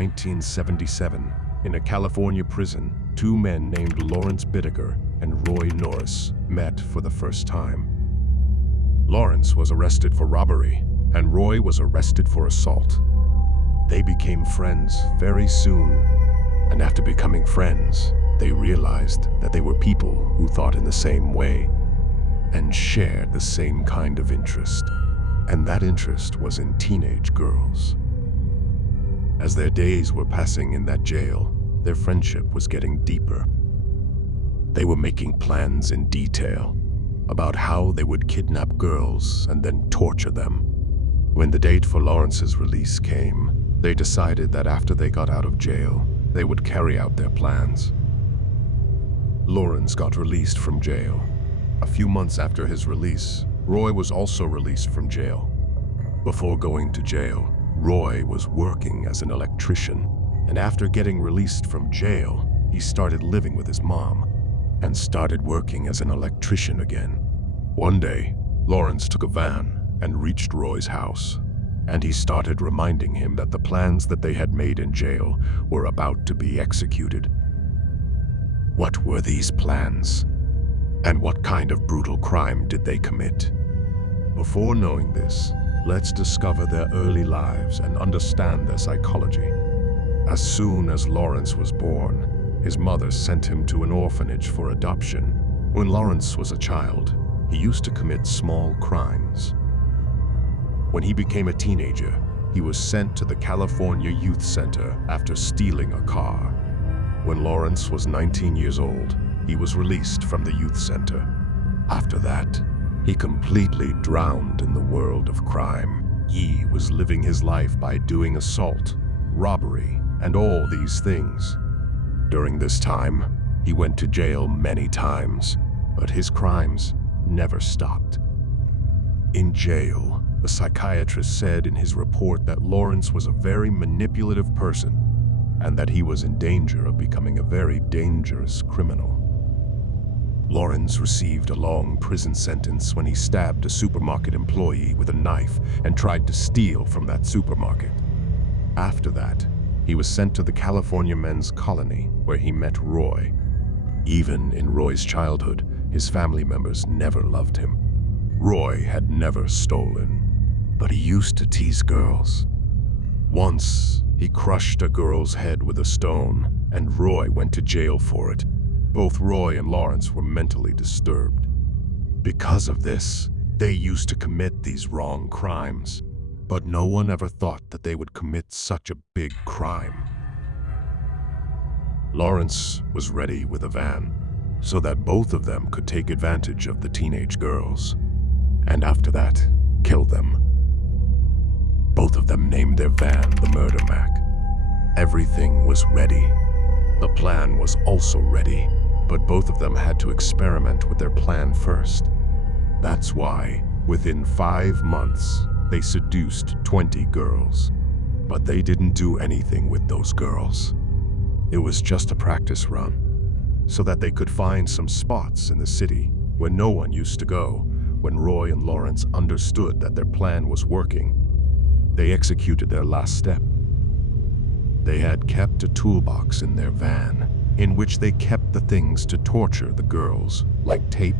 1977, in a California prison, two men named Lawrence Bittaker and Roy Norris met for the first time. Lawrence was arrested for robbery, and Roy was arrested for assault. They became friends very soon, and after becoming friends, they realized that they were people who thought in the same way and shared the same kind of interest, and that interest was in teenage girls. As their days were passing in that jail, their friendship was getting deeper. They were making plans in detail about how they would kidnap girls and then torture them. When the date for Lawrence's release came, they decided that after they got out of jail, they would carry out their plans. Lawrence got released from jail. A few months after his release, Roy was also released from jail. Before going to jail, Roy was working as an electrician, and after getting released from jail, he started living with his mom and started working as an electrician again. One day, Lawrence took a van and reached Roy's house, and he started reminding him that the plans that they had made in jail were about to be executed. What were these plans? And what kind of brutal crime did they commit? Before knowing this, let's discover their early lives and understand their psychology. As soon as Lawrence was born, his mother sent him to an orphanage for adoption. When Lawrence was a child, he used to commit small crimes. When he became a teenager, he was sent to the California Youth Center after stealing a car. When Lawrence was 19 years old, he was released from the youth center. After that, he completely drowned in the world of crime. He was living his life by doing assault, robbery, and all these things. During this time, he went to jail many times, but his crimes never stopped. In jail, the psychiatrist said in his report that Lawrence was a very manipulative person and that he was in danger of becoming a very dangerous criminal. Lawrence received a long prison sentence when he stabbed a supermarket employee with a knife and tried to steal from that supermarket. After that, he was sent to the California Men's Colony, where he met Roy. Even in Roy's childhood, his family members never loved him. Roy had never stolen, but he used to tease girls. Once, he crushed a girl's head with a stone, and Roy went to jail for it. Both Roy and Lawrence were mentally disturbed. Because of this, they used to commit these wrong crimes, but no one ever thought that they would commit such a big crime. Lawrence was ready with a van, so that both of them could take advantage of the teenage girls, and after that, kill them. Both of them named their van the Murder Mac. Everything was ready. The plan was also ready, but both of them had to experiment with their plan first. That's why, within 5 months, they seduced 20 girls. But they didn't do anything with those girls. It was just a practice run, so that they could find some spots in the city where no one used to go. When Roy and Lawrence understood that their plan was working, they executed their last step. They had kept a toolbox in their van, in which they kept the things to torture the girls, like tape,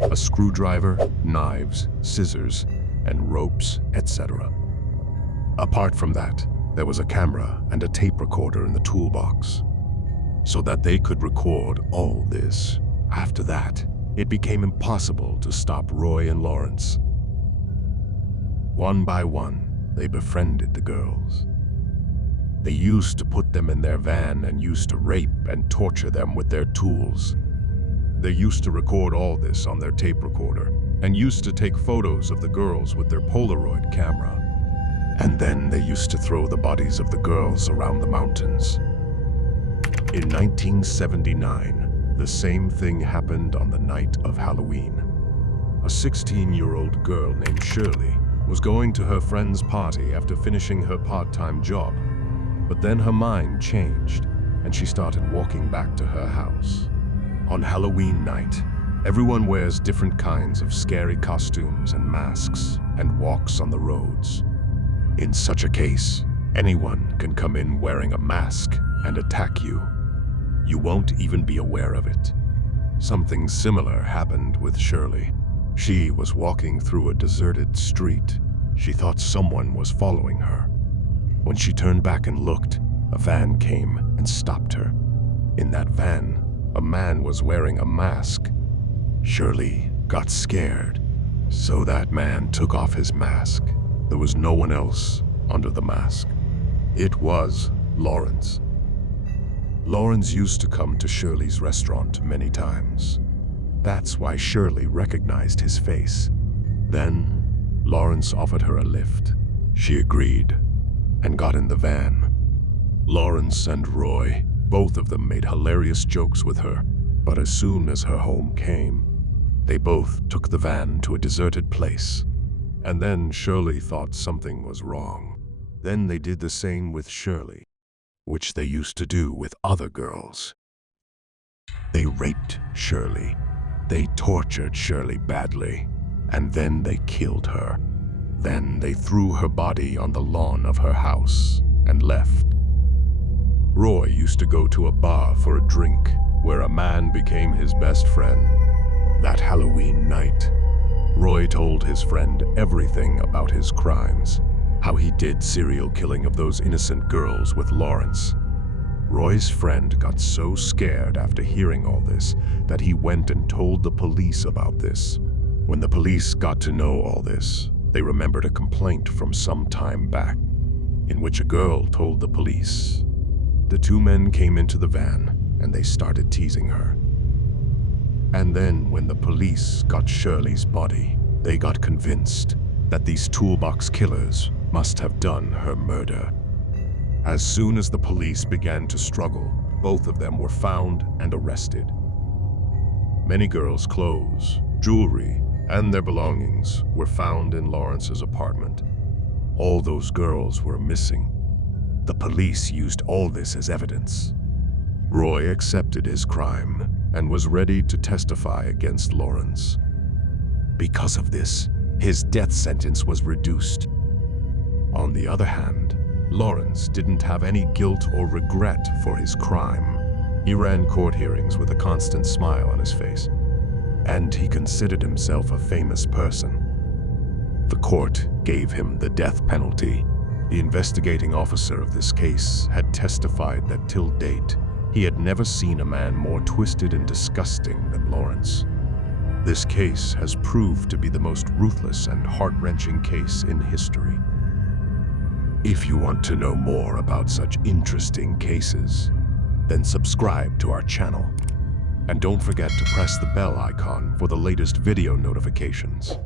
a screwdriver, knives, scissors, and ropes, etc. Apart from that, there was a camera and a tape recorder in the toolbox, so that they could record all this. After that, it became impossible to stop Roy and Lawrence. One by one, they befriended the girls. They used to put them in their van and used to rape and torture them with their tools. They used to record all this on their tape recorder and used to take photos of the girls with their Polaroid camera. And then they used to throw the bodies of the girls around the mountains. In 1979, the same thing happened on the night of Halloween. A 16-year-old girl named Shirley was going to her friend's party after finishing her part-time job. But then her mind changed, and she started walking back to her house. On Halloween night, everyone wears different kinds of scary costumes and masks and walks on the roads. In such a case, Anyone can come in wearing a mask and attack you. You won't even be aware of it. Something similar happened with Shirley. She was walking through a deserted street. She thought someone was following her. When she turned back and looked, a van came and stopped her. In that van, a man was wearing a mask. Shirley got scared, so that man took off his mask. There was no one else under the mask. It was Lawrence. Lawrence used to come to Shirley's restaurant many times. That's why Shirley recognized his face. Then, Lawrence offered her a lift. She agreed and got in the van. Lawrence and Roy, both of them made hilarious jokes with her, but as soon as her home came, they both took the van to a deserted place. And then Shirley thought something was wrong. Then they did the same with Shirley, which they used to do with other girls. They raped Shirley. They tortured Shirley badly, and then they killed her. Then they threw her body on the lawn of her house and left. Roy used to go to a bar for a drink where a man became his best friend. That Halloween night, Roy told his friend everything about his crimes, how he did serial killing of those innocent girls with Lawrence. Roy's friend got so scared after hearing all this that he went and told the police about this. When the police got to know all this, they remembered a complaint from some time back, in which a girl told the police. The two men came into the van and they started teasing her. And then when the police got Shirley's body, they got convinced that these toolbox killers must have done her murder. As soon as the police began to struggle, both of them were found and arrested. Many girls' clothes, jewelry, and their belongings were found in Lawrence's apartment. All those girls were missing. The police used all this as evidence. Roy accepted his crime and was ready to testify against Lawrence. Because of this, his death sentence was reduced. On the other hand, Lawrence didn't have any guilt or regret for his crime. He ran court hearings with a constant smile on his face, and he considered himself a famous person. The court gave him the death penalty. The investigating officer of this case had testified that till date, he had never seen a man more twisted and disgusting than Lawrence. This case has proved to be the most ruthless and heart-wrenching case in history. If you want to know more about such interesting cases, then subscribe to our channel. And don't forget to press the bell icon for the latest video notifications.